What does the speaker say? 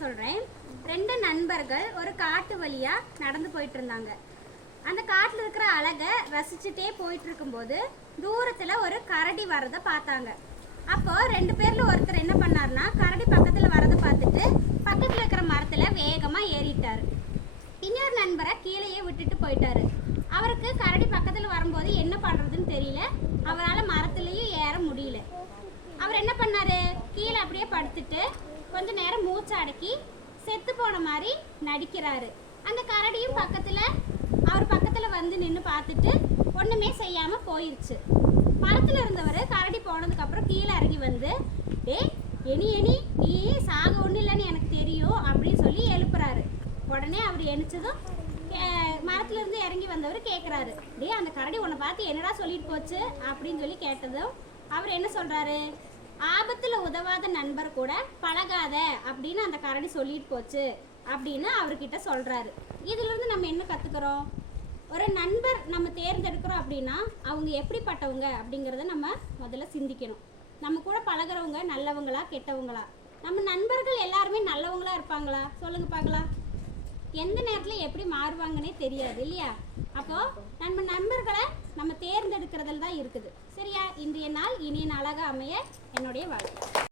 சொல்கிறேன் ரெண்டு நண்பர்கள் ஒரு காட்டு வழியாக நடந்து போயிட்டு இருந்தாங்க அந்த காட்டில் இருக்கிற அழகை ரசிச்சுட்டே போயிட்டு இருக்கும்போது தூரத்தில் ஒரு கரடி வரதை பார்த்தாங்க. அப்போ ரெண்டு பேரில் ஒருத்தர் என்ன பண்ணார்னா கரடி பக்கத்தில் வரதை பார்த்துட்டு பக்கத்தில் இருக்கிற மரத்தில் வேகமாக ஏறிட்டார். இன்னொரு நண்பரை கீழேயே விட்டுட்டு போயிட்டாரு. அவருக்கு கரடி பக்கத்தில் வரும்போது என்ன பண்ணுறதுன்னு தெரியல. அவரால் மரத்துலேயும் ஏற முடியல. அவர் என்ன பண்ணாரு? கீழே அப்படியே படுத்துட்டு கொஞ்ச நேரம் மூச்சு அடக்கி செத்து போன மாதிரி நடிக்கிறாரு. அந்த கரடியும் பக்கத்தில் அவர் பக்கத்தில் வந்து நின்று பார்த்துட்டு ஒன்றுமே செய்யாமல் போயிடுச்சு மரத்தில் இருந்தவர் கரடி போனதுக்கப்புறம் கீழே இறங்கி வந்து டேய் எனி எனி நீ சாக ஒன்றும் இல்லைன்னு எனக்கு தெரியும் அப்படின்னு சொல்லி எழுப்புறாரு. உடனே அவர் எணிச்சதும் மரத்துலேருந்து இருந்து இறங்கி வந்தவர் கேட்குறாரு டேய் அந்த கரடி உன்னை பார்த்து என்னடா சொல்லிட்டு போச்சு? அப்படின்னு சொல்லி கேட்டதும் அவர் என்ன சொல்கிறாரு ஆபத்தில் உதவாத நண்பர் கூட பழகாத அப்படின்னு அந்த கரடி சொல்லிட்டு போச்சு அப்படின்னு அவர்கிட்ட சொல்கிறாரு இதிலிருந்து நம்ம என்ன கற்றுக்குறோம் ஒரு நண்பர் நம்ம தேர்ந்தெடுக்கிறோம் அப்படின்னா அவங்க எப்படிப்பட்டவங்க அப்படிங்கிறத நம்ம முதல்ல சிந்திக்கணும். நம்ம கூட பழகுறவங்க நல்லவங்களா கெட்டவங்களா? நம்ம நண்பர்கள் எல்லாருமே நல்லவங்களா இருப்பாங்களா? சொல்லுங்க பார்க்கலாம். எந்த நேரத்தில் எப்படி மாறுவாங்கன்னே தெரியாது இல்லையா? அப்போ நம்ம நண்பர்களை நம்ம தேர்ந்தெடுக்கிறதில் தான் இருக்குது. சரியா? இன்றைய நாள் இனிய நாளாக அமைய என்னுடைய வாழ்க்கை